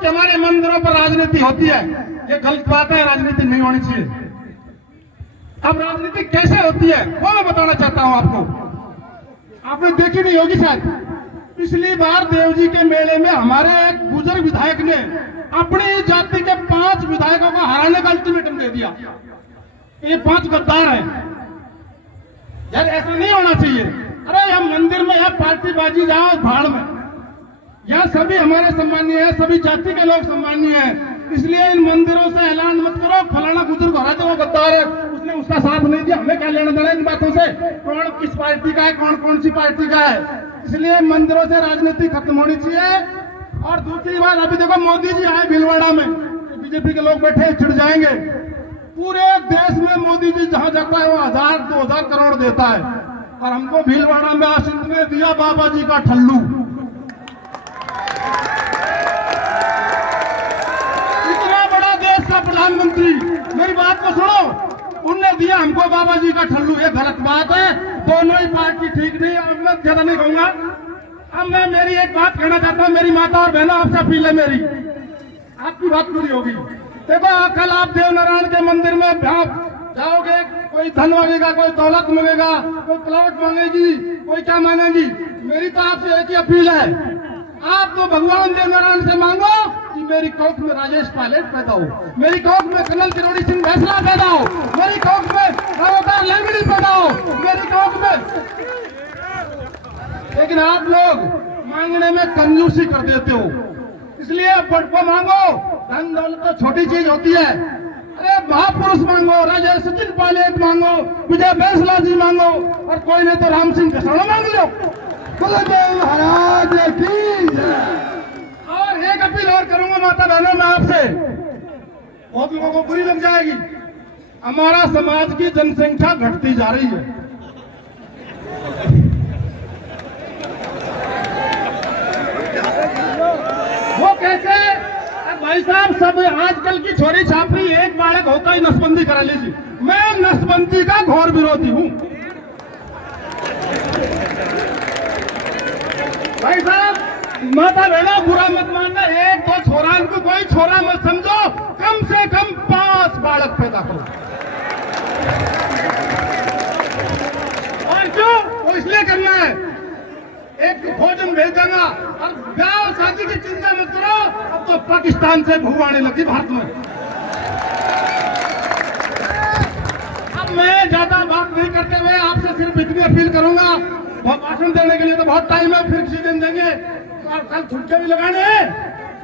कि हमारे मंदिरों पर राजनीति होती है। ये गलत बात है, राजनीति नहीं होनी चाहिए। अब राजनीति कैसे होती है वो मैं बताना चाहता हूं आपको। आपने देखी नहीं होगी शायद, पिछली बार देव जी के मेले में हमारे एक गुजर विधायक ने अपनी जाति के 5 विधायकों को हराने का अल्टीमेटम दे दिया। ये 5 गद्दार हैं यार, ऐसा नहीं होना चाहिए। अरे हम मंदिर में यहाँ पार्टीबाजी जाओ भाड़ में, यहाँ सभी हमारे सम्मानीय है, सभी जाति के लोग सम्मानीय हैं। इसलिए इन मंदिरों से ऐलान मत करो फलाना गुजर को हरा दो, वो गद्दार है, उसने उसका साथ नहीं दिया। हमें क्या लेना देना इन बातों से, कौन किस पार्टी का है, कौन कौन सी पार्टी का है। इसलिए मंदिरों से राजनीति खत्म होनी चाहिए। और दूसरी बात, अभी देखो मोदी जी आए भीलवाड़ा में, बीजेपी के लोग बैठे चिढ़ जाएंगे। पूरे देश में मोदी जी जहां जाता है वो 1000-2000 करोड़ देता है, और हमको भीलवाड़ा में आशिंद ने दिया बाबा जी का ठल्लू। इतना बड़ा देश का प्रधानमंत्री, मेरी बात को सुनो, उनने दिया हमको बाबा जी का ठल्लू। ये गलत बात है, दोनों ही पार्टी ठीक नहीं। अब मैं ज्यादा नहीं कहूंगा। अब मैं मेरी एक बात कहना चाहता हूँ, मेरी माता और बहनों आपसे अपील है मेरी, आपकी बात पूरी होगी। देखो कल आप देव नारायण के मंदिर में जाओगे, कोई धन मांगेगा, कोई दौलत मांगेगा, कोई प्लॉट मांगेगी, कोई क्या मांगेगी। मेरी तो आपसे एक ही अपील है, आप तो भगवान देव नारायण से मांगो कि मेरी कोख में राजेश पायलट पैदा हो, मेरी कोख में कर्नल किरोड़ी सिंह बैसला पैदा हो, मेरी कोख में रावतार लंगड़ी पैदा हो, मेरी कोख में। लेकिन आप लोग मांगने में कंजूसी कर देते हो, इसलिए बड़को मांगो। धन दौलत तो छोटी चीज होती है। अरे महापुरुष मांगो, राजा सचिन पायलट मांगो, विजय बैसला जी मांगो, और कोई नहीं तो राम सिंह कसाना मांग लो। बलदेव महाराज की जय। और एक अपील और करूंगा माता बहनों में आपसे, बहुत लोगों को बुरी लग जाएगी। हमारा समाज की जनसंख्या घटती जा रही है। वो कैसे? भाई साहब, सब आजकल की छोरी छापरी एक बालक होता ही नसबंदी करा लीजिए। मैं नसबंदी का घोर विरोधी हूं। भाई साहब, माता बहना बुरा मत मानना, 1-2 छोरा को कोई छोरा मत समझो, कम से कम 5 बालक पैदा करो। और क्यों? वो इसलिए करना है, एक भोजन भेज देगा, और ब्याह और शादी की चिंता मत करो। अब तो पाकिस्तान से भू आने लगी भारत में। अब मैं ज्यादा बात नहीं करते हुए आपसे सिर्फ इतनी अपील करूंगा, भाषण देने के लिए तो बहुत टाइम है, फिर किसी दिन देंगे, और कल छुट्टियां भी लगाने हैं।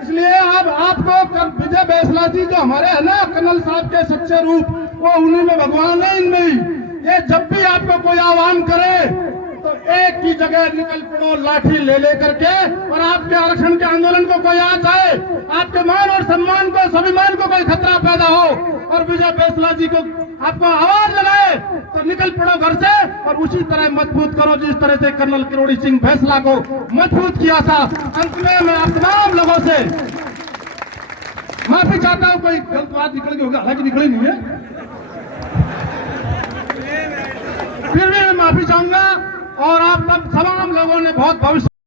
इसलिए अब आपको कल विजय बैसला जी जो हमारे है ना कर्नल साहब के सच्चे रूप, वो उन्हीं में भगवान है, इनमें ही। ये जब भी आपको कोई आह्वान करे तो एक की जगह निकल पड़ो लाठी ले लेकर के, और आपके आरक्षण के आंदोलन को कोई आ जाए, आपके मान और सम्मान को, स्वाभिमान को कोई खतरा पैदा हो, और विजय बैसला जी को आपको आवाज लगाए, तो निकल पड़ो घर से, और उसी तरह मजबूत करो जिस तरह से कर्नल किरोड़ी सिंह बैसला को मजबूत किया था। अंत में मैं आप तमाम लोगों से माफी चाहता हूं, कोई गलत बात निकल गई होगी, हालांकि निकली नहीं है, फिर भी मैं माफी चाहूंगा। और आप तब तमाम लोगों ने बहुत भविष्य